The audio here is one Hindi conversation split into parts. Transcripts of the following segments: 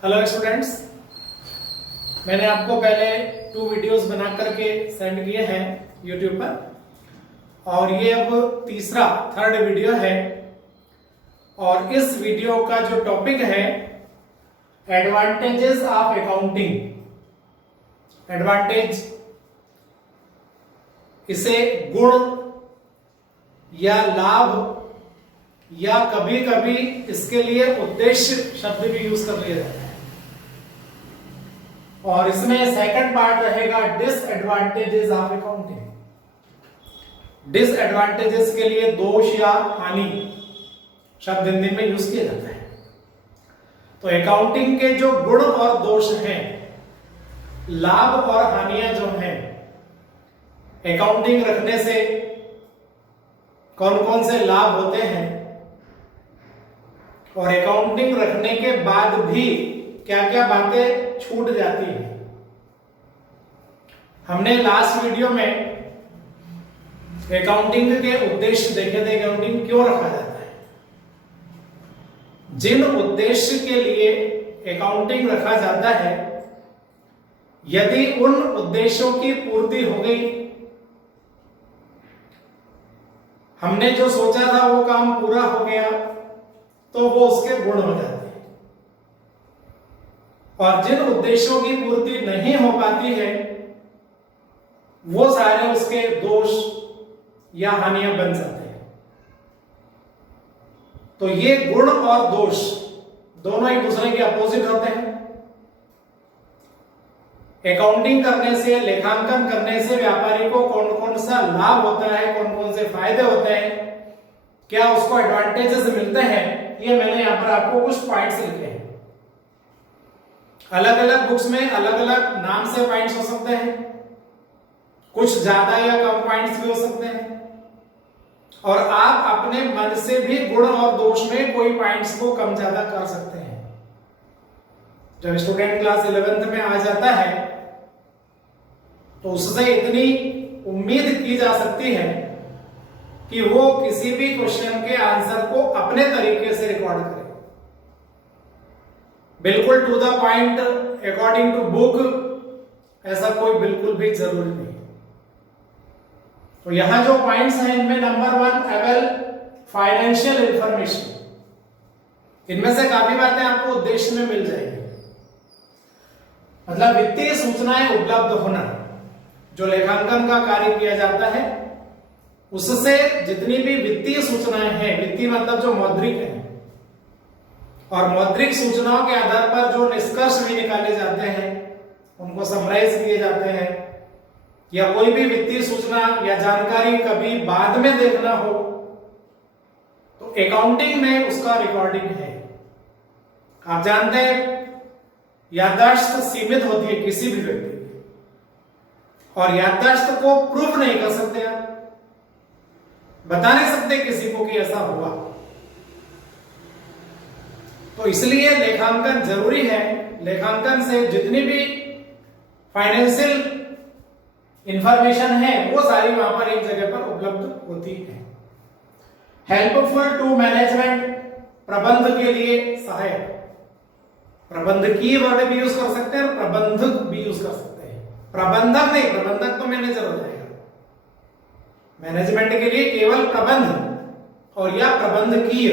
हेलो स्टूडेंट्स, मैंने आपको पहले 2 वीडियोस बना करके सेंड किए हैं यूट्यूब पर और ये अब थर्ड वीडियो है। और इस वीडियो का जो टॉपिक है एडवांटेजेस ऑफ अकाउंटिंग। एडवांटेज, इसे गुण या लाभ या कभी कभी इसके लिए उद्देश्य शब्द भी यूज कर लिया जाता है। और इसमें सेकंड पार्ट रहेगा डिसएडवांटेजेस ऑफ अकाउंटिंग। डिसएडवांटेजेस के लिए दोष या हानि शब्द हिंदी में यूज किया जाता है। तो अकाउंटिंग के जो गुण और दोष हैं, लाभ और हानियां जो हैं, अकाउंटिंग रखने से कौन कौन से लाभ होते हैं और अकाउंटिंग रखने के बाद भी क्या क्या बातें छूट जाती हैं। हमने लास्ट वीडियो में अकाउंटिंग के उद्देश्य देखे थे, अकाउंटिंग क्यों रखा जाता है। जिन उद्देश्य के लिए अकाउंटिंग रखा जाता है, यदि उन उद्देश्यों की पूर्ति हो गई, हमने जो सोचा था वो काम पूरा हो गया, तो वो उसके गुण हो जाते हैं। और जिन उद्देश्यों की पूर्ति नहीं हो पाती है, वो सारे उसके दोष या हानियां बन जाते हैं। तो ये गुण और दोष दोनों एक दूसरे के अपोजिट होते हैं। अकाउंटिंग करने से, लेखांकन करने से व्यापारी को कौन कौन सा लाभ होता है, कौन कौन से फायदे होते हैं, क्या उसको एडवांटेजेस मिलते हैं, ये मैंने यहां पर आपको कुछ पॉइंट्स लिखे हैं। अलग अलग बुक्स में अलग अलग नाम से पॉइंट्स हो सकते हैं, कुछ ज्यादा या कम पॉइंट्स भी हो सकते हैं, और आप अपने मन से भी गुण और दोष में कोई पॉइंट्स को कम ज्यादा कर सकते हैं। जब स्टूडेंट क्लास 11th में आ जाता है तो उससे इतनी उम्मीद की जा सकती है कि वो किसी भी क्वेश्चन के आंसर को अपने तरीके से रिकॉर्ड करे, बिल्कुल to the point, according to book, ऐसा कोई बिल्कुल भी जरूरी नहीं। तो यहां जो पॉइंट्स हैं, इनमें नंबर 1 अवेल फाइनेंशियल इंफॉर्मेशन। इनमें से काफी बातें आपको उद्देश्य में मिल जाएगी। मतलब वित्तीय सूचनाएं उपलब्ध होना, जो लेखांकन का कार्य किया जाता है, उससे जितनी भी वित्तीय सूचनाएं हैं, वित्तीय मतलब जो मौद्रिक है, और मौद्रिक सूचनाओं के आधार पर जो निष्कर्ष भी निकाले जाते हैं, उनको समराइज किए जाते हैं, या कोई भी वित्तीय सूचना या जानकारी कभी बाद में देखना हो, तो अकाउंटिंग में उसका रिकॉर्डिंग है। आप जानते हैं याददाश्त सीमित होती है किसी भी व्यक्ति की, और याददाश्त को प्रूव नहीं कर सकते, आप बता नहीं सकते किसी को कि ऐसा हुआ। तो इसलिए लेखांकन जरूरी है। लेखांकन से जितनी भी फाइनेंशियल इंफॉर्मेशन है, वो सारी वहां पर एक जगह पर उपलब्ध होती है। हेल्पफुल टू मैनेजमेंट, प्रबंध के लिए सहायक। प्रबंधकीय वर्ड भी यूज कर सकते हैं और प्रबंधक भी यूज कर सकते हैं। प्रबंधक नहीं, प्रबंधक तो मैनेजर हो जाएगा। मैनेजमेंट के लिए केवल प्रबंध और या प्रबंधकीय,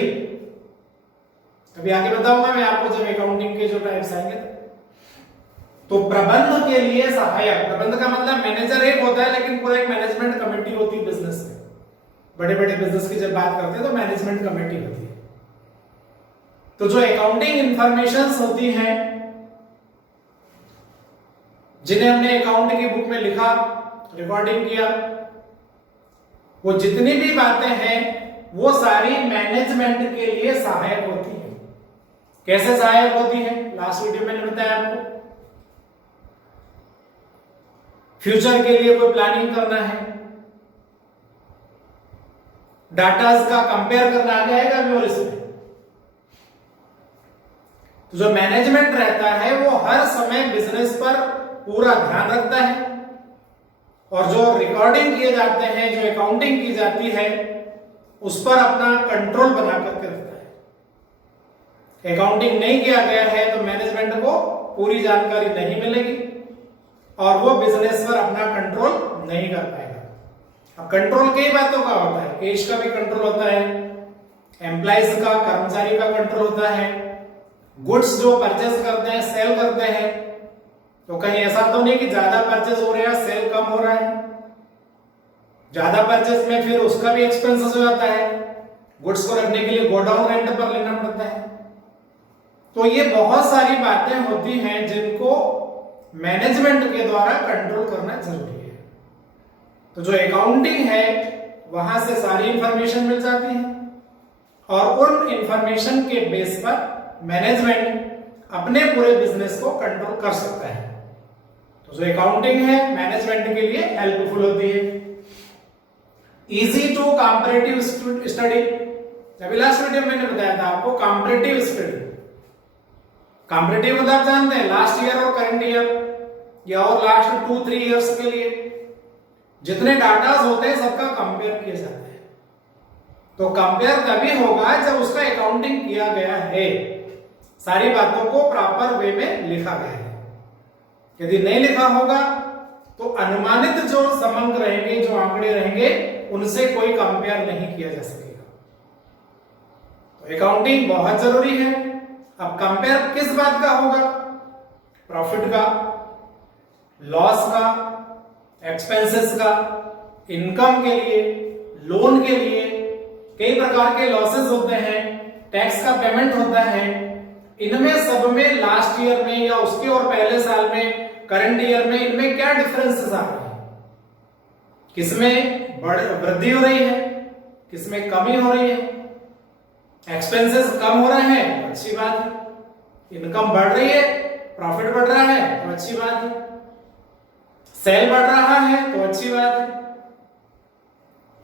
अभी आगे बताऊंगा मैं आपको जब अकाउंटिंग के जो टाइप्स आएंगे। तो प्रबंध के लिए सहायक, प्रबंध का मतलब मैनेजर एक होता है, लेकिन पूरा एक मैनेजमेंट कमेटी होती है बिजनेस में। बड़े बड़े बिजनेस की जब बात करते हैं तो मैनेजमेंट कमेटी होती है। तो जो अकाउंटिंग इंफॉर्मेशंस होती हैं, जिन्हें हमने अकाउंट की बुक में लिखा, रिकॉर्डिंग किया, वो जितनी भी बातें हैं, वो सारी मैनेजमेंट के लिए सहायक होती है। कैसे सहायक होती है? लास्ट वीडियो में मैंने बताया आपको। फ्यूचर के लिए कोई प्लानिंग करना है, डाटाज का कंपेयर करना आ जाएगा अभी, और इसमें तो जो मैनेजमेंट रहता है वो हर समय बिजनेस पर पूरा ध्यान रखता है, और जो रिकॉर्डिंग किए जाते हैं, जो अकाउंटिंग की जाती है, उस पर अपना कंट्रोल बना करके रखता है। अकाउंटिंग नहीं किया गया है तो मैनेजमेंट पूरी जानकारी नहीं मिलेगी और वो बिजनेस पर अपना कंट्रोल नहीं कर पाएगा। अब कंट्रोल कई बातों का होता है, कैश का भी कंट्रोल होता है, एम्प्लॉइज का, कर्मचारी का कंट्रोल होता है, गुड्स जो परचेज करते हैं, सेल करते हैं, तो कहीं ऐसा तो नहीं कि ज्यादा परचेज हो रहा है, सेल कम हो रहा है। ज्यादा परचेज में फिर उसका भी एक्सपेंसेस हो जाता है, गुड्स को रखने के लिए गोडाउन रेंट पर लेना पड़ता है। तो ये बहुत सारी बातें होती हैं जिनको मैनेजमेंट के द्वारा कंट्रोल करना जरूरी है। तो जो अकाउंटिंग है वहां से सारी इंफॉर्मेशन मिल जाती है और उन इंफॉर्मेशन के बेस पर मैनेजमेंट अपने पूरे बिजनेस को कंट्रोल कर सकता है। तो जो अकाउंटिंग है मैनेजमेंट के लिए हेल्पफुल होती है। इजी टू कंपैरेटिव स्टडी, अभी लास्ट वीडियो में मैंने बताया था आपको कंपैरेटिव स्टडी। कंपैरेटिव मतलब आप जानते हैं लास्ट ईयर और करंट ईयर या और लास्ट 2-3 इयर्स के लिए जितने डाटास होते हैं सबका कंपेयर किया जाता है। तो कंपेयर तभी होगा जब उसका अकाउंटिंग किया गया है, सारी बातों को प्रॉपर वे में लिखा गया है। यदि नहीं लिखा होगा तो अनुमानित जो समंक रहेंगे, जो आंकड़े रहेंगे, उनसे कोई कंपेयर नहीं किया जा सकेगा। तो अकाउंटिंग बहुत जरूरी है। अब कंपेयर किस बात का होगा? प्रॉफिट का, लॉस का, एक्सपेंसेस का, इनकम के लिए, लोन के लिए, कई प्रकार के लॉसेस होते हैं, टैक्स का पेमेंट होता है। इनमें सब में लास्ट ईयर में या उसके और पहले साल में, करंट ईयर में, इनमें क्या डिफरेंसेस आ रहे हैं, किसमें वृद्धि हो रही है, किसमें कमी हो रही है। एक्सपेंसेस कम हो रहे हैं तो अच्छी बात है, इनकम बढ़ रही है, प्रॉफिट बढ़ रहा है तो अच्छी बात है, सेल बढ़ रहा है तो अच्छी बात है।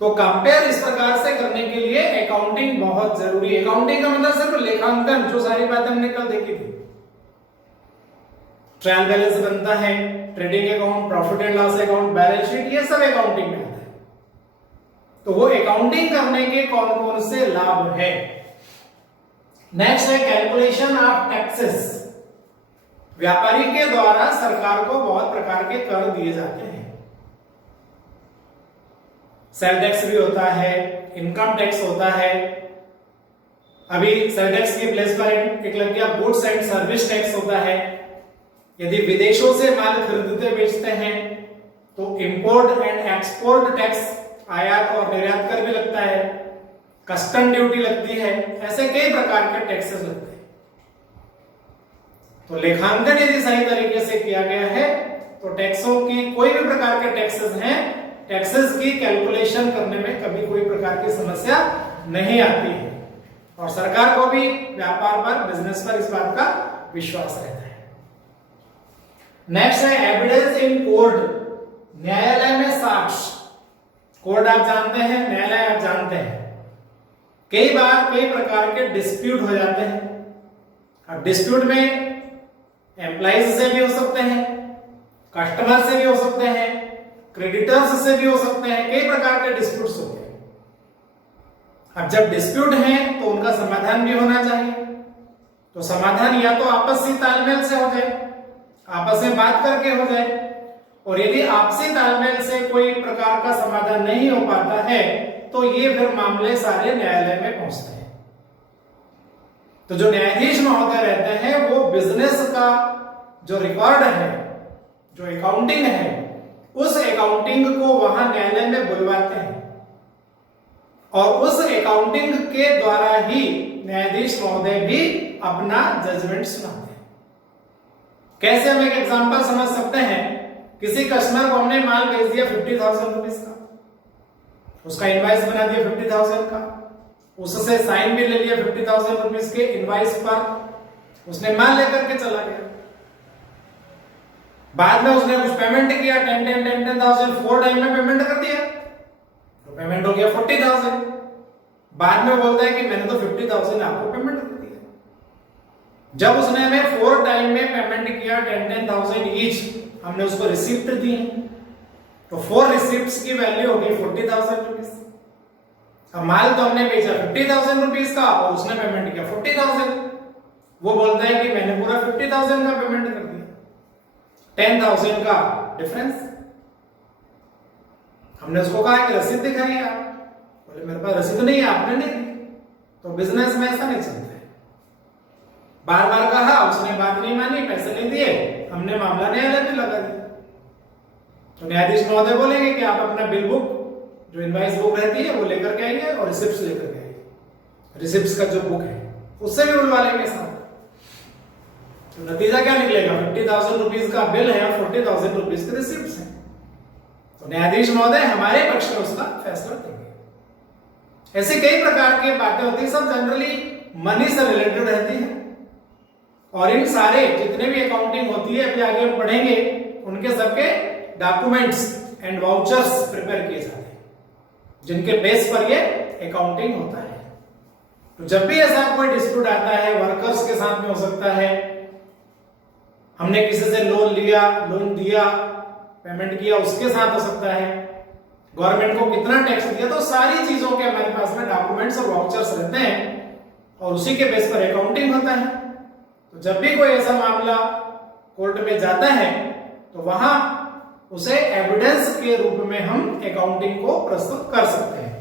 तो कंपेयर इस प्रकार से करने के लिए अकाउंटिंग बहुत जरूरी है। अकाउंटिंग का मतलब सिर्फ लेखांकन, जो सारी बातें हमने कल देखी थी, ट्रायल बैलेंस बनता है, trading account, profit and loss account, balance sheet, ये सब अकाउंटिंग में आता है। तो वो अकाउंटिंग करने के कौन कौन से लाभ है। नेक्स्ट है कैलकुलेशन ऑफ टैक्सेस। व्यापारी के द्वारा सरकार को बहुत प्रकार के कर दिए जाते हैं। सेल टैक्स भी होता है, इनकम टैक्स होता है। अभी सेल टैक्स के प्लेस पर एक लग गया गुड्स एंड सर्विस टैक्स होता है। यदि विदेशों से माल खरीदते बेचते हैं तो इंपोर्ट एंड एक्सपोर्ट टैक्स, आयात और निर्यात कर भी लगता है, कस्टम ड्यूटी लगती है, ऐसे कई प्रकार के टैक्सेस लगते हैं। तो लेखांकन यदि सही तरीके से किया गया है तो टैक्सों की, कोई भी प्रकार के टैक्सेस हैं, टैक्सेस की कैलकुलेशन करने में कभी कोई प्रकार की समस्या नहीं आती है और सरकार को भी व्यापार पर, बिजनेस पर इस बात का विश्वास रहता है। नेक्स्ट है एविडेंस इन कोर्ट। न्यायालय में साक्ष्य। कोर्ट आप जानते हैं, न्यायालय आप जानते हैं। कई बार कई प्रकार के डिस्प्यूट हो जाते हैं। अब डिस्प्यूट में एम्प्लॉइज से भी हो सकते हैं, कस्टमर से भी हो सकते हैं, क्रेडिटर्स से भी हो सकते हैं, कई प्रकार के डिस्प्यूट्स होते हैं। अब जब डिस्प्यूट है तो उनका समाधान भी होना चाहिए। तो समाधान या तो आपसी तालमेल से हो जाए, आपस में बात करके हो जाए, और यदि आपसी तालमेल से कोई प्रकार का समाधान नहीं हो पाता है तो ये फिर मामले सारे न्यायालय में पहुंचते हैं। तो जो न्यायाधीश महोदय रहते हैं वो बिजनेस का जो रिकॉर्ड है, जो अकाउंटिंग है, उस अकाउंटिंग को वहां न्यायालय में बुलवाते हैं और उस अकाउंटिंग के द्वारा ही न्यायाधीश महोदय भी अपना जजमेंट सुनाते हैं। कैसे हम एक एग्जांपल समझ सकते हैं। किसी कस्टमर को हमने माल बेच दिया 50,000 रुपीज का, उसका इनवाइस बना दिया 50,000 का, उससे साइन भी ले लिया 50,000 रुपीज के इनवाइस पर, उसने माल लेकर के चला गया। बाद में उसने कुछ पेमेंट किया, 10,000 4 टाइम में पेमेंट कर दिया, तो पेमेंट हो गया 40,000। बाद में बोलता है कि मैंने तो 50,000 आपको पेमेंट कर दिया। जब उसने हमें 4 टाइम में पेमेंट किया 10,000 ईच, हमने उसको रिसिप्ट दी, तो 4 रिसिप्ट्स की वैल्यू होगी 40,000 रुपीज। अब माल तो हमने बेचा 50,000 रुपीज का और उसने पेमेंट किया 40,000। वो बोलता है कि मैंने पूरा 50,000 का पेमेंट कर दिया, 10,000 का डिफरेंस। हमने उसको कहा कि रसीद दिखाइए आप, बोले मेरे पास रसीद नहीं है, आपने नहीं दी। तो बिजनेस में ऐसा नहीं चलता है। बार बार कहा, उसने बात नहीं मानी, पैसे नहीं दिए, हमने मामला न्यायालय में लगा दिया। तो न्यायाधीश महोदय बोलेंगे कि आप अपना बिल बुक, जो इनवाइस बुक रहती है, वो लेकर के आएंगे और रिसिप्ट लेकर के आएंगे। रिसिप्ट का जो बुक है उससे भी उड़वा लेंगे साथ। तो नतीजा क्या निकलेगा? 50,000 रुपीज का बिल है और 40,000 रुपीज के रिसिप्ट हैं। तो न्यायाधीश महोदय हमारे पक्ष में उसका फैसला देंगे। ऐसे कई प्रकार की बातें होती है, सब जनरली मनी से रिलेटेड रहती है। और इन सारे जितने भी अकाउंटिंग होती है, अभी आगे हम पढ़ेंगे, उनके सबके डॉक्यूमेंट्स एंड वाउचर्स प्रिपेयर किए जाते हैं, जिनके बेस पर ये अकाउंटिंग होता है। तो जब भी ऐसा कोई डिस्प्यूट आता है, वर्कर्स के साथ में हो सकता है, हमने किसी से लोन लिया, लोन दिया, पेमेंट किया, उसके साथ हो सकता है, गवर्नमेंट को कितना टैक्स दिया, तो सारी चीजों के हमारे पास में डॉक्यूमेंट्स और वाउचर्स रहते हैं और उसी के बेस पर अकाउंटिंग होता है। तो जब भी कोई ऐसा मामला कोर्ट में जाता है तो वहां उसे एविडेंस के रूप में हम अकाउंटिंग को प्रस्तुत कर सकते हैं।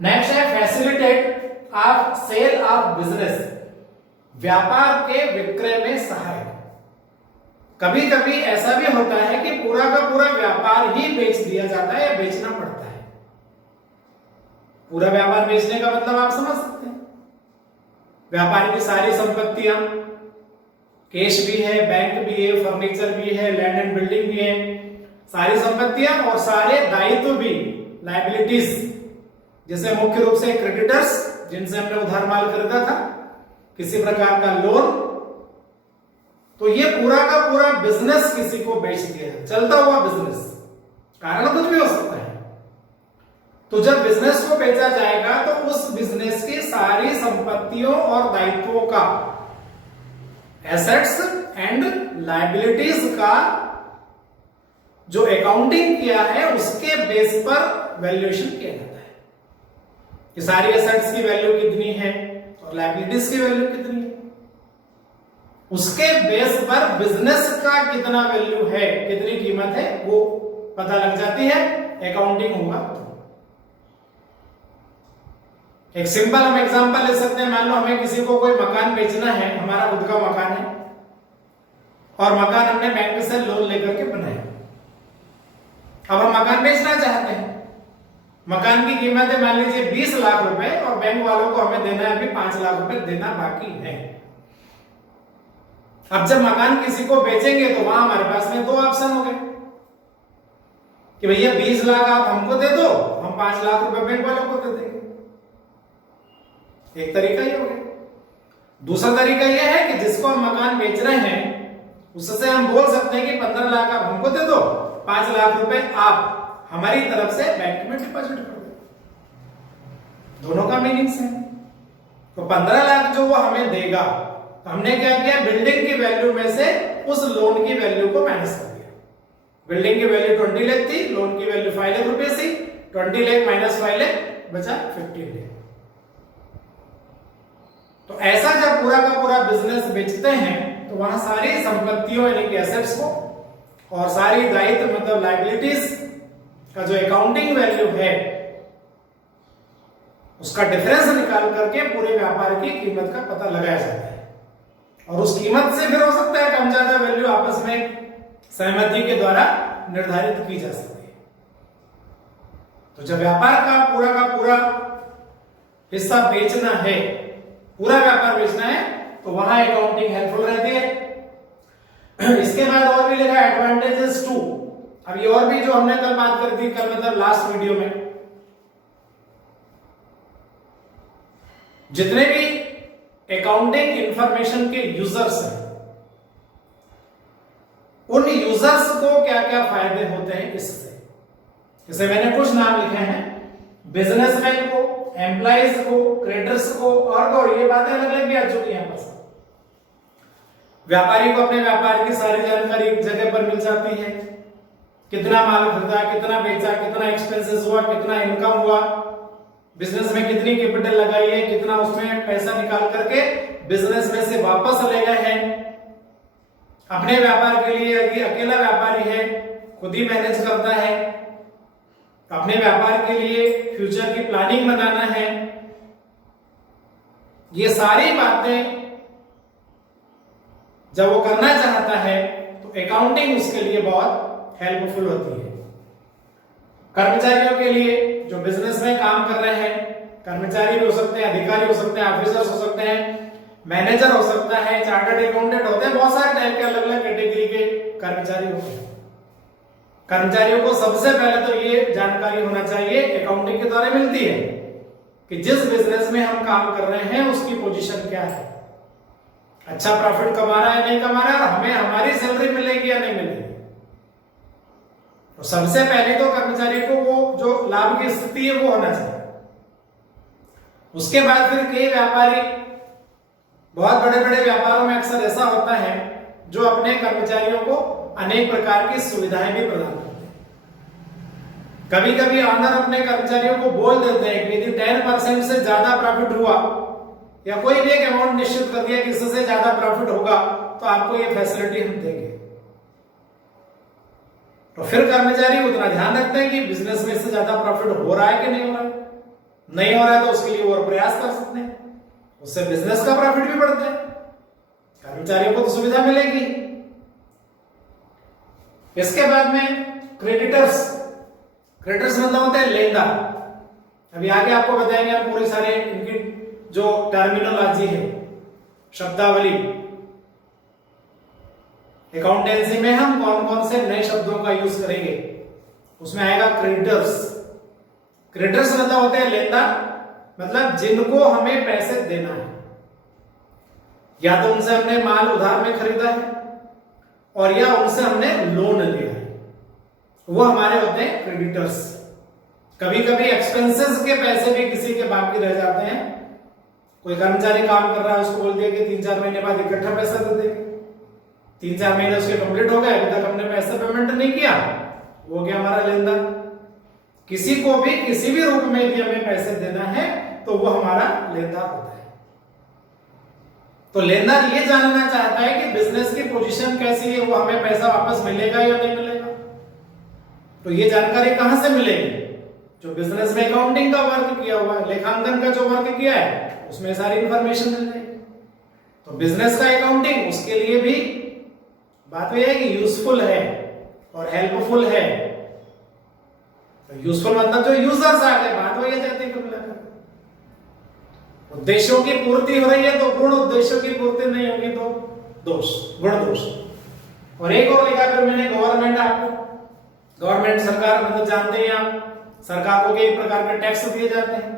नेक्स्ट है facilitate of sale of business, व्यापार के विक्रय में सहायक। कभी कभी ऐसा भी होता है कि पूरा का पूरा व्यापार ही बेच दिया जाता है या बेचना पड़ता है। पूरा व्यापार बेचने का मतलब आप समझ सकते हैं, व्यापार की सारी संपत्तियां, कैश भी है, बैंक भी है, फर्नीचर भी है, लैंड एंड बिल्डिंग भी है, सारी संपत्तियां और सारे दायित्व भी, लायबिलिटीज, जैसे मुख्य रूप से क्रेडिटर्स, जिनसे हमने उधार माल खरीदा था, किसी प्रकार का लोन, तो ये पूरा का पूरा बिजनेस किसी को बेच दिया है, चलता हुआ बिजनेस, कारण कुछ भी हो सकता है। तो जब बिजनेस को बेचा जाएगा तो उस बिजनेस की सारी संपत्तियों और दायित्वों का, एसेट्स एंड लायबिलिटीज का जो अकाउंटिंग किया है उसके बेस पर वैल्यूएशन किया जाता है कि सारी एसेट्स की वैल्यू कितनी है और लायबिलिटीज की वैल्यू कितनी है। उसके बेस पर बिजनेस का कितना वैल्यू है, कितनी कीमत है, वो पता लग जाती है, अकाउंटिंग होगा। एक सिंपल हम एग्जांपल ले सकते हैं, मान लो हमें किसी को कोई मकान बेचना है, हमारा खुद का मकान है और मकान हमने बैंक से लोन लेकर के बनाया। अब हम मकान बेचना चाहते हैं, मकान की कीमत है मान लीजिए 20 लाख रुपए और बैंक वालों को हमें देना है अभी 5 लाख रुपए देना बाकी है। अब जब मकान किसी को बेचेंगे तो वहां हमारे पास में 2 ऑप्शन हो गए कि भैया 20 लाख आप हमको दे दो, हम 5 लाख रुपए बैंक वालों को दे देंगे। एक तरीका ये हो गया। दूसरा तरीका यह है कि जिसको हम मकान बेच रहे हैं उससे हम बोल सकते हैं कि 15 लाख आप हमको दे दो, 5 लाख रुपए आप हमारी तरफ से बैंक में डिपॉजिट कर दो। दोनों का मीनिंग है। तो 15 लाख जो वो हमें देगा, तो हमने क्या किया, बिल्डिंग की वैल्यू में से उस लोन की वैल्यू को माइनस कर दिया। बिल्डिंग की वैल्यू 20 लाख थी, लोन की वैल्यू 5 लाख रुपए थी, 20 लाख माइनस 5 लाख बचा 15 लाख। तो ऐसा जब पूरा का पूरा बिजनेस बेचते हैं तो वहां सारी संपत्तियों यानी कि एसेट्स को और सारी दायित्व मतलब लायबिलिटीज का जो अकाउंटिंग वैल्यू है उसका डिफरेंस निकाल करके पूरे व्यापार की कीमत का पता लगाया जाता है। और उस कीमत से फिर हो सकता है कम ज्यादा वैल्यू आपस में सहमति के द्वारा निर्धारित की जा सकती है। तो जब व्यापार का पूरा हिस्सा बेचना है, पूरा व्यापार बेचना है, तो वहां अकाउंटिंग हेल्पफुल रहती है। इसके बाद और भी लिखा एडवांटेजेस टू। अब ये और भी जो हमने कल बात करी थी, कल मतलब लास्ट वीडियो में, जितने भी अकाउंटिंग इंफॉर्मेशन के यूजर्स हैं उन यूजर्स को क्या क्या फायदे होते हैं इससे। जैसे मैंने कुछ नाम लिखे हैं, बिजनेसमैन को, एम्प्लॉइज को, क्रेडिटर्स को और ये बातें अलग अलग भी आ चुकी हैं। बस व्यापारी को अपने व्यापार की सारी जानकारी एक जगह पर मिल जाती है, कितना माल खरीदा, कितना बेचा, कितना एक्सपेंसेस हुआ, कितना इनकम हुआ, बिजनेस में कितनी कैपिटल लगाई है, कितना उसमें पैसा निकाल करके बिजनेस में से वापस ले गए हैं। अपने व्यापार के लिए अकेला व्यापारी है, खुद ही मैनेज करता है, अपने व्यापार के लिए फ्यूचर की प्लानिंग बनाना है। ये सारी बातें जब वो करना चाहता है तो अकाउंटिंग उसके लिए बहुत हेल्पफुल होती है। कर्मचारियों के लिए जो बिजनेस में काम कर रहे हैं, कर्मचारी भी हो सकते हैं, अधिकारी हो सकते हैं, ऑफिसर्स हो सकते हैं, मैनेजर हो सकता है, चार्टर्ड अकाउंटेंट होते हैं, बहुत सारे टाइप के अलग अलग कैटेगरी के कर्मचारी होते हैं। कर्मचारियों को सबसे पहले तो ये जानकारी होना चाहिए, अकाउंटिंग के द्वारा मिलती है, कि जिस बिजनेस में हम काम कर रहे हैं उसकी पोजीशन क्या है, अच्छा प्रॉफिट कमा रहा है नहीं कमा रहा है, और हमें हमारी सैलरी मिलेगी या नहीं मिलेगी। तो सबसे पहले तो कर्मचारी को वो जो लाभ की स्थिति है वो होना चाहिए। उसके बाद फिर कई व्यापारी, बहुत बड़े बड़े व्यापारों में अक्सर ऐसा होता है जो अपने कर्मचारियों को अनेक प्रकार की सुविधाएं भी प्रदान करते हैं। कभी कभी ऑनर अपने कर्मचारियों को बोल देते हैं कि यदि 10% से ज्यादा प्रॉफिट हुआ या कोई भी एक अमाउंट निश्चित कर दिया कि इससे ज्यादा प्रॉफिट होगा तो आपको ये फैसिलिटी हम देंगे। तो फिर कर्मचारी उतना ध्यान रखते हैं कि बिजनेस में इससे ज्यादा प्रॉफिट हो रहा है कि नहीं हो रहा है। नहीं हो रहा है तो उसके लिए और प्रयास कर सकते हैं, उससे बिजनेस का प्रॉफिट भी बढ़ता है, कर्मचारियों को तो सुविधा मिलेगी। इसके बाद में क्रेडिटर्स मतलब होते हैं लेनदार। अभी आगे आपको बताएंगे हम पूरे सारे इनकी जो टर्मिनोलॉजी है, शब्दावली, अकाउंटेंसी में हम कौन कौन से नए शब्दों का यूज करेंगे, उसमें आएगा क्रेडिटर्स। क्रेडिटर्स मतलब होते हैं लेनदार, मतलब जिनको हमें पैसे देना है, या तो उनसे हमने माल उधार में खरीदा है और या उनसे हमने लोन लिया है, वो हमारे होते हैं क्रेडिटर्स। कभी कभी एक्सपेंसेस के पैसे भी किसी के बाकी रह जाते हैं। कोई कर्मचारी काम कर रहा है, उसको बोल दिया कि 3-4 महीने बाद इकट्ठा पैसा दे देंगे, 3-4 महीने उसके कंप्लीट हो गए, अभी तक हमने पैसा पेमेंट नहीं किया, वो गया हमारा लेनदार। किसी को भी किसी भी रूप में यदि हमें पैसे देना है तो वो हमारा लेनदार होता है। तो लेनदार ये जानना चाहता है कि बिजनेस की पोजीशन कैसी है, वो हमें पैसा वापस मिलेगा या नहीं मिलेगा। तो ये जानकारी कहां से मिलेगी? जो बिजनेस में अकाउंटिंग का वर्क किया हुआ है, लेखांकन का जो वर्क किया है, उसमें सारी इंफॉर्मेशन मिल जाएगी। तो बिजनेस का अकाउंटिंग उसके लिए भी बात यह है कि यूजफुल है और हेल्पफुल है। तो यूजफुल मतलब जो यूजर्स आ गए, बात वही जाती है। उद्देश्यों की पूर्ति हो रही है तो गुण, उद्देश्यों की पूर्ति नहीं होगी तो दोष, गुण दोष। और एक और लिखा फिर मैंने गवर्नमेंट, आपको गवर्नमेंट सरकार मतलब जानते हैं आप, सरकार को कई प्रकार के टैक्स दिए जाते हैं।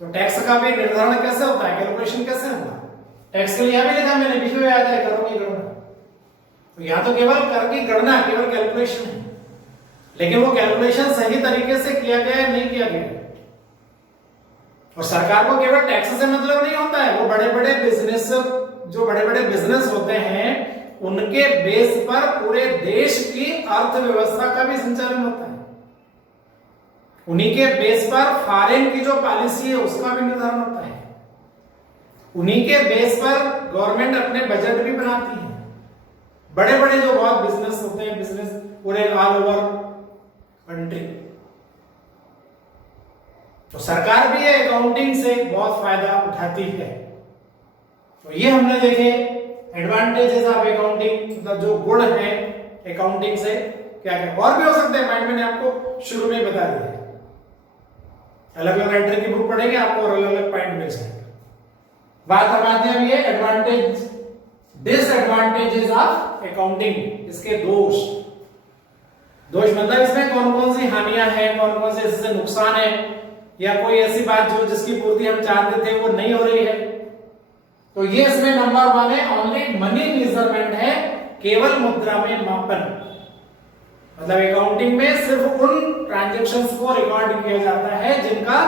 तो टैक्स का भी निर्धारण कैसे होता है, कैलकुलेशन कैसे होता है? टैक्स के लिए यहां भी लिखा मैंने, बीच में आ जाए करों की गणना। तो यहां तो केवल कर की गणना, केवल कैलकुलेशन है, लेकिन वो कैलकुलेशन सही तरीके से किया गया है नहीं किया गया। और सरकार को केवल टैक्स से मतलब नहीं होता है, वो बड़े बड़े बिजनेस, जो बड़े बड़े बिजनेस होते हैं उनके बेस पर पूरे देश की अर्थव्यवस्था का भी संचालन होता है। उन्हीं के बेस पर फॉरेन की जो पॉलिसी है उसका भी निर्धारण होता है। उन्हीं के बेस पर गवर्नमेंट अपने बजट भी बनाती है। बड़े बड़े जो बहुत बिजनेस होते हैं, बिजनेस पूरे ऑल ओवर कंट्री, तो सरकार भी ये अकाउंटिंग से बहुत फायदा उठाती है। तो ये हमने देखे एडवांटेजेस ऑफ अकाउंटिंग, मतलब जो गुण है अकाउंटिंग से क्या क्या। और भी हो सकते हैं, माइंड मैंने आपको शुरू में बता दिया है। अलग अलग राइटर की बुक पढ़ेंगे आपको और अलग अलग पॉइंट मिल जाएंगे। बात हम आते हैं ये एडवांटेज, डिसएडवांटेजेस ऑफ अकाउंटिंग, इसके दोष। दोष मतलब इसमें कौन कौन सी हानियां हैं, कौन कौन से इससे नुकसान है, या कोई ऐसी बात जो जिसकी पूर्ति हम चाहते थे वो नहीं हो रही है। तो ये इसमें नंबर 1 है, ओनली मनी मेजरमेंट है, केवल मुद्रा में मापन। मतलब अकाउंटिंग में सिर्फ उन ट्रांजैक्शंस को रिकॉर्ड किया जाता है जिनका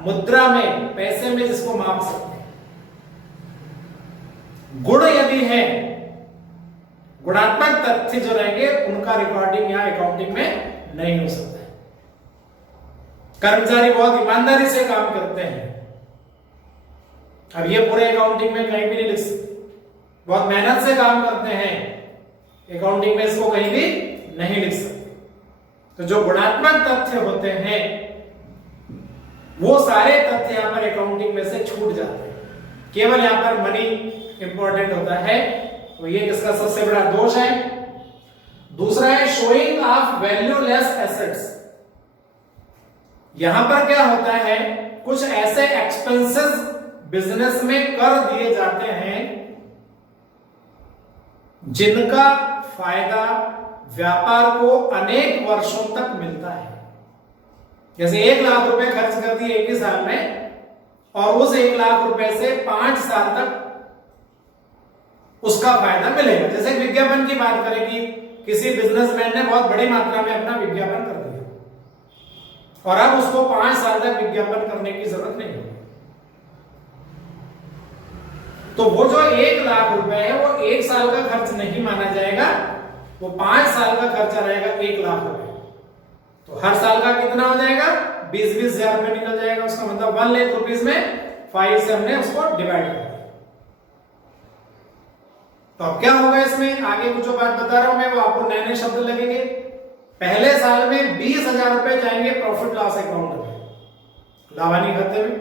मुद्रा में, पैसे में जिसको माप सकते हैं। गुण यदि है, गुणात्मक तथ्य जो रहेंगे उनका रिकॉर्डिंग या अकाउंटिंग में नहीं हो सकता है। कर्मचारी बहुत ईमानदारी से काम करते हैं, अब ये पूरे अकाउंटिंग में कहीं भी नहीं लिख सकते, बहुत मेहनत से काम करते हैं, अकाउंटिंग में इसको कहीं भी नहीं लिख सकते। तो जो गुणात्मक तथ्य होते हैं वो सारे तथ्य यहां पर अकाउंटिंग में से छूट जाते हैं, केवल यहां पर मनी इंपॉर्टेंट होता है। तो ये किसका सबसे बड़ा दोष है। दूसरा है शोइंग ऑफ वैल्यूलेस एसेट्स। यहां पर क्या होता है, कुछ ऐसे एक्सपेंसेस बिजनेस में कर दिए जाते हैं जिनका फायदा व्यापार को अनेक वर्षों तक मिलता है। जैसे 1 लाख रुपए खर्च कर दिए एक ही साल में और उस 1 लाख रुपए से 5 साल तक उसका फायदा मिलेगा। जैसे विज्ञापन की बात करें कि किसी बिजनेसमैन ने बहुत बड़ी मात्रा में अपना विज्ञापन कर दिया और अब उसको 5 साल तक विज्ञापन करने की जरूरत नहीं है, तो वो जो 1 लाख रुपए है वो 1 साल का खर्च नहीं माना जाएगा, वो 5 साल का खर्चा रहेगा 1 लाख रुपए। तो हर साल का कितना हो जाएगा, 20-20 हजार रुपए निकल जाएगा। उसका मतलब 1 लाख रुपीस में 5 से हमने उसको डिवाइड कर दिया। तो अब क्या होगा इसमें, आगे कुछ जो बात बता रहा हूं मैं वो आपको नए नए शब्द लगेंगे। पहले साल में 20,000 रुपए जाएंगे प्रॉफिट लॉस अकाउंट में, लाभानी खाते में,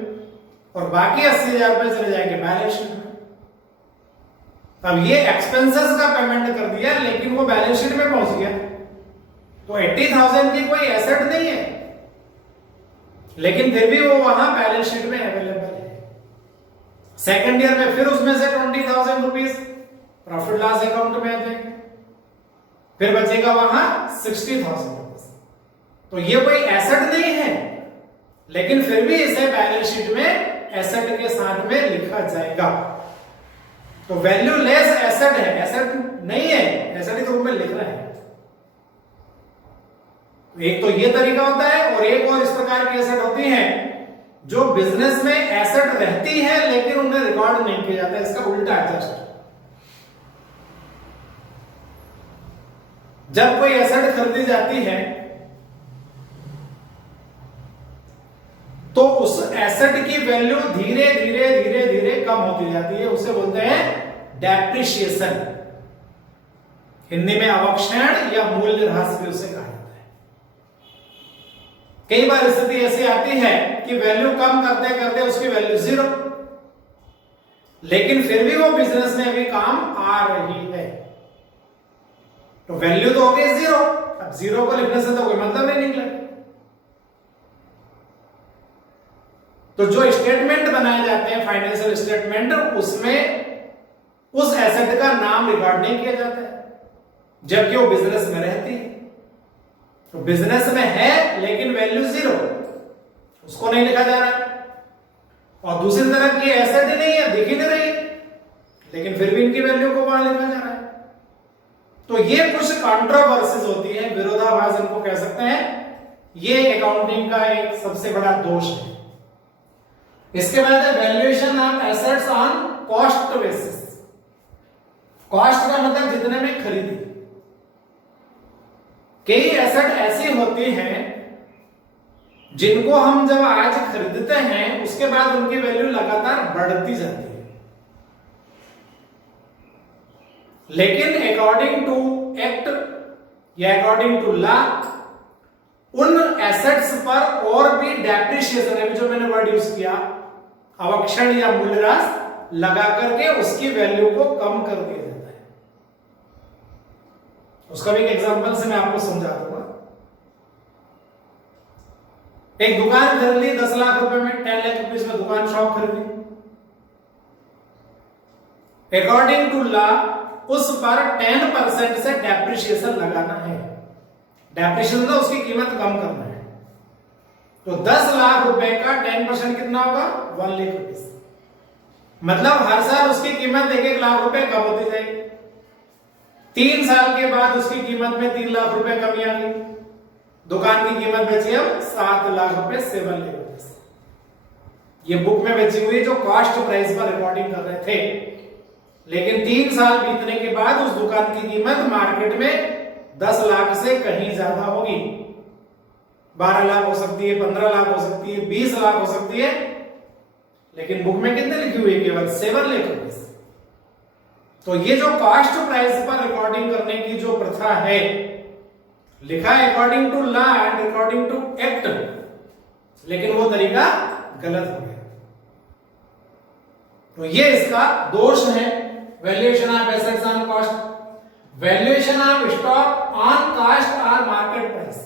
और बाकी 80,000 रुपए चले जाएंगे बैलेंस शीट में। अब ये एक्सपेंसेस का पेमेंट कर दिया लेकिन वो बैलेंस शीट में पहुंच गया, तो 80,000 की कोई एसेट नहीं है लेकिन फिर भी वो वहां बैलेंस शीट में अवेलेबल है। सेकेंड ईयर में फिर उसमें से 20,000 रुपीज प्रॉफिट लॉस अकाउंट में आ जाएंगे, फिर बचेगा वहां 60,000 रुपीज। तो ये कोई एसेट नहीं है लेकिन फिर भी इसे बैलेंस शीट में एसेट के साथ में लिखा जाएगा। तो वैल्यू लेस एसेट है, एसेट नहीं है, एसेट के रूप में लिख रहे हैं। एक तो ये तरीका होता है और एक और इस प्रकार की एसेट होती है जो बिजनेस में एसेट रहती है लेकिन उन्हें रिकॉर्ड नहीं किया जाता, इसका उल्टा एडजस्ट। जब कोई एसेट खरीदी जाती है तो उस एसेट की वैल्यू धीरे धीरे धीरे धीरे कम होती जाती है, उसे बोलते हैं डेप्रिसिएशन। हिंदी में अवक्षण या मूल्यह्रास भी उसे कहा जाता है। कई बार स्थिति ऐसी आती है कि वैल्यू कम करते करते उसकी वैल्यू 0, लेकिन फिर भी वो बिजनेस में अभी काम आ रही है, तो वैल्यू तो हो गई 0। अब 0 को लिखने से तो कोई मतलब नहीं निकला। तो जो स्टेटमेंट बनाए जाते हैं फाइनेंशियल स्टेटमेंट, उसमें उस एसेट का नाम रिकॉर्ड नहीं किया जाता है जबकि वो बिजनेस में रहती है। तो बिजनेस में है लेकिन वैल्यू 0, उसको नहीं लिखा जा रहा है। और दूसरी तरफ ये एसेट ही नहीं है, दिख ही नहीं रही, लेकिन फिर भी इनकी वैल्यू को वहां लिखा जा रहा है। तो ये कुछ कंट्रोवर्सीज होती है, विरोधाभास इनको कह सकते हैं। ये अकाउंटिंग का एक सबसे बड़ा दोष है। इसके बाद है valuation of assets on cost basis. Cost का मतलब जितने में खरीदी। कई एसेट ऐसी होती हैं जिनको हम जब आज खरीदते हैं उसके बाद उनकी वैल्यू लगातार बढ़ती जाती है, लेकिन अकॉर्डिंग टू एक्ट या अकॉर्डिंग टू लॉ उन एसेट्स पर और भी डेप्रिसिएशन, अभी जो मैंने वर्ड यूज किया अवक्षण या मूल्यह्रास, लगा करके उसकी वैल्यू को कम कर दिया जाता है। उसका भी एक एग्जांपल से मैं आपको समझा दूंगा। एक दुकान खरीद ली 10 लाख रुपए में, 10 लाख रुपीज में दुकान शॉप खरीदी। अकॉर्डिंग टू लॉ उस पर 10% से डेप्रिसिएशन लगाना है। डेप्रिसिएशन तो उसकी कीमत कम करना है। तो 10 लाख रुपए का 10% कितना होगा, 1 लाख रुपीज। मतलब हर साल उसकी कीमत 1-1 लाख रुपए कम होती जाएगी। 3 साल के बाद उसकी कीमत में 3 लाख रुपए कमी आ गई, दुकान की कीमत बची अब 7 लाख रुपए, 7 लाख रुपए। ये बुक में बची हुई जो कॉस्ट प्राइस पर रिकॉर्डिंग कर रहे थे, लेकिन 3 साल बीतने के बाद उस दुकान की कीमत मार्केट में 10 लाख से कहीं ज्यादा होगी। 12 लाख हो सकती है, 15 लाख हो सकती है, 20 लाख हो सकती है। लेकिन बुक में कितने लिखी हुई है? केवल 7 लाख रुपीस। तो ये जो कास्ट प्राइस पर रिकॉर्डिंग करने की जो प्रथा है, लिखा है according to law and according to act, लेकिन वो तरीका गलत हो गया। तो ये इसका दोष है। Valuation of assets on cost, valuation of stock on cost और मार्केट प्राइस,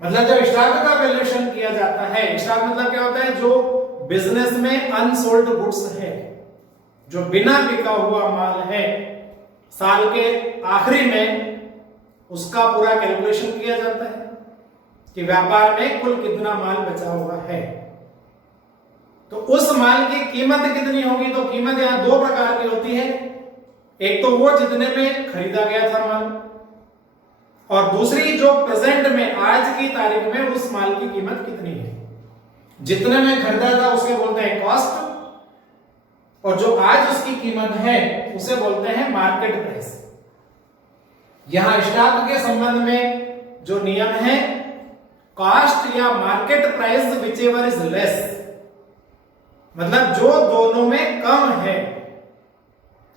मतलब जब स्टॉक का वैल्यूएशन किया जाता है, स्टॉक मतलब क्या होता है? जो बिजनेस में अनसोल्ड गुड्स है, जो बिना बिका हुआ माल है, साल के आखिरी में उसका पूरा कैलकुलेशन किया जाता है कि व्यापार में कुल कितना माल बचा हुआ है। तो उस माल की कीमत कितनी होगी? तो कीमत यहां 2 प्रकार की होती है। एक तो वो जितने में खरीदा गया था माल, और दूसरी जो प्रेजेंट में आज की तारीख में उस माल की कीमत कितनी है। जितने में खरीदा था उसे बोलते हैं कॉस्ट, और जो आज उसकी कीमत है उसे बोलते हैं मार्केट प्राइस। यहां स्टॉक के संबंध में जो नियम है, कॉस्ट या market price which ever is less, मतलब जो दोनों में कम है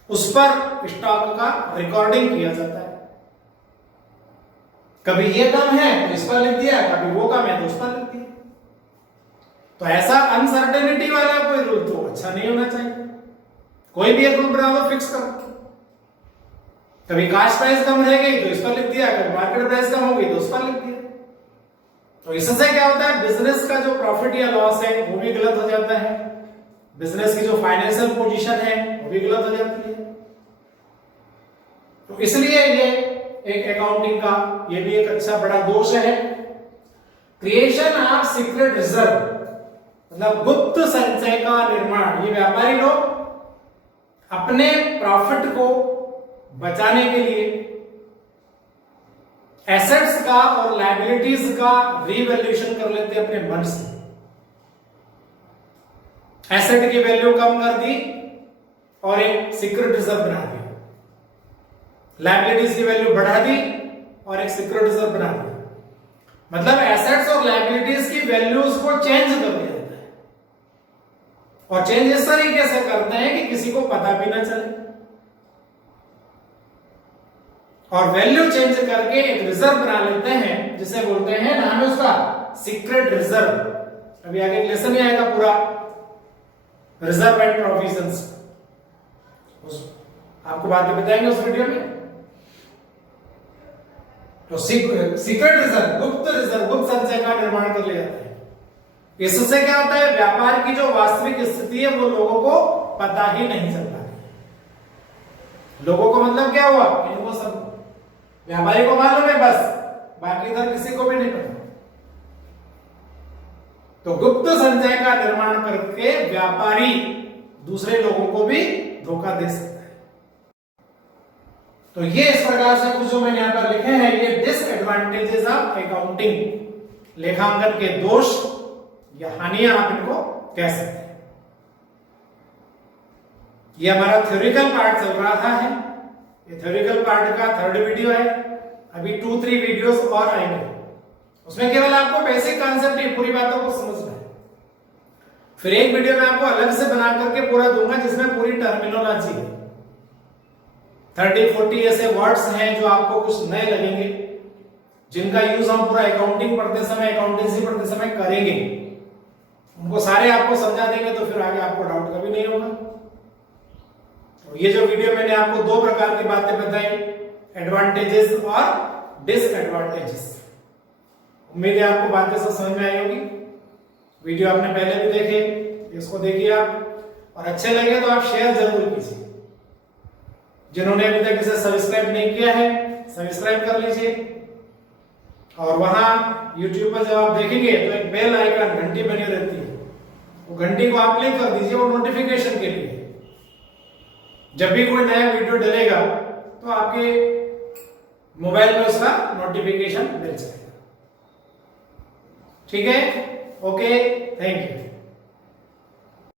उस पर स्टॉक का रिकॉर्डिंग किया जाता है। कभी ये कम है तो इस पर लिख दिया, कभी वो कम है तो उस पर लिख दिया। तो ऐसा अनसर्टेनिटी वाला कोई रूल तो अच्छा नहीं होना चाहिए। कोई भी एक रूल बना दो फिक्स करो, कभी कास्ट प्राइस कम रह गई तो इस पर लिख दिया, कभी मार्केट प्राइस कम हो गई तो उस पर लिख दिया। तो इससे क्या होता है? बिजनेस का जो प्रॉफिट या लॉस है वो भी गलत हो जाता है, बिजनेस की जो फाइनेंशियल पोजीशन है वो भी गलत हो जाती है। तो इसलिए ये एक अकाउंटिंग का ये भी एक अच्छा बड़ा दोष है। क्रिएशन ऑफ सीक्रेट रिजर्व, मतलब गुप्त संचय का निर्माण। ये व्यापारी लोग अपने प्रॉफिट को बचाने के लिए एसेट्स का और लायबिलिटीज का रीवैल्यूएशन कर लेते हैं अपने मन से। एसेट की वैल्यू कम कर दी और एक सीक्रेट रिजर्व बना दिया, लायबिलिटीज की वैल्यू बढ़ा दी और एक सीक्रेट रिजर्व बना दिया। मतलब एसेट्स और लायबिलिटीज की वैल्यूज को चेंज कर दिया जाता है, और चेंज इस तरीके से करते हैं कि किसी को पता भी ना चले, और वैल्यू चेंज करके एक रिजर्व बना लेते हैं जिसे बोलते हैं, नाम है उसका सीक्रेट रिजर्व। अभी आगे एक लेसन ही आएगा पूरा रिजर्व एंड प्रोविजंस, आपको बाद में बताएंगे उस वीडियो में। तो सीक्रेट रिजर्व, गुप्त रिजर्व, गुप्त संचय का निर्माण कर लिया जाता है। इससे क्या होता है? व्यापार की जो वास्तविक स्थिति है वो लोगों को पता ही नहीं चलता। लोगों को मतलब क्या हुआ? इनको सब व्यापारी को मालूम है बस, बाकी इधर किसी को भी नहीं पता। तो गुप्त संचय का निर्माण करके व्यापारी दूसरे लोगों को भी धोखा दे सकता है। तो ये इस प्रकार से कुछ जो मैंने यहां पर लिखे हैं, ये डिसएडवांटेजेस ऑफ अकाउंटिंग, लेखांकन के दोष या हानियां आप इनको कह सकते हैं। ये हमारा थ्योरिकल पार्ट चल रहा है, ये थ्योरिकल पार्ट का 3rd वीडियो है। अभी 2-3 वीडियोस और आएंगे, उसमें केवल आपको बेसिक कॉन्सेप्ट नहीं, पूरी बातों को समझना है। फिर एक वीडियो में आपको अलग से बना करके पूरा दूंगा जिसमें पूरी टर्मिनोलॉजी है। 30-40 ऐसे वर्ड्स हैं जो आपको कुछ नए लगेंगे, जिनका यूज हम पूरा अकाउंटिंग पढ़ते समय, अकाउंटेंसी पढ़ते समय करेंगे। उनको सारे आपको समझा देंगे तो फिर आगे आपको डाउट कभी नहीं होगा। तो ये जो वीडियो मैंने आपको 2 प्रकार की बातें बताई, एडवांटेजेस और डिसएडवांटेजेस, उम्मीद है आपको बातें सब समझ में आई होगी। वीडियो आपने पहले भी देखे, इसको देखिए आप, और अच्छे लगे तो आप शेयर जरूर कीजिए। जिन्होंने अभी तक इसे सब्सक्राइब नहीं किया है, सब्सक्राइब कर लीजिए। और वहां YouTube पर जब आप देखेंगे तो एक बेल आइकन, घंटी बनी रहती है, वो घंटी को आप क्लिक कर दीजिए, वो नोटिफिकेशन के लिए। जब भी कोई नया वीडियो डलेगा तो आपके मोबाइल में उसका नोटिफिकेशन मिल जाएगा। ठीक है, ओके, थैंक यू।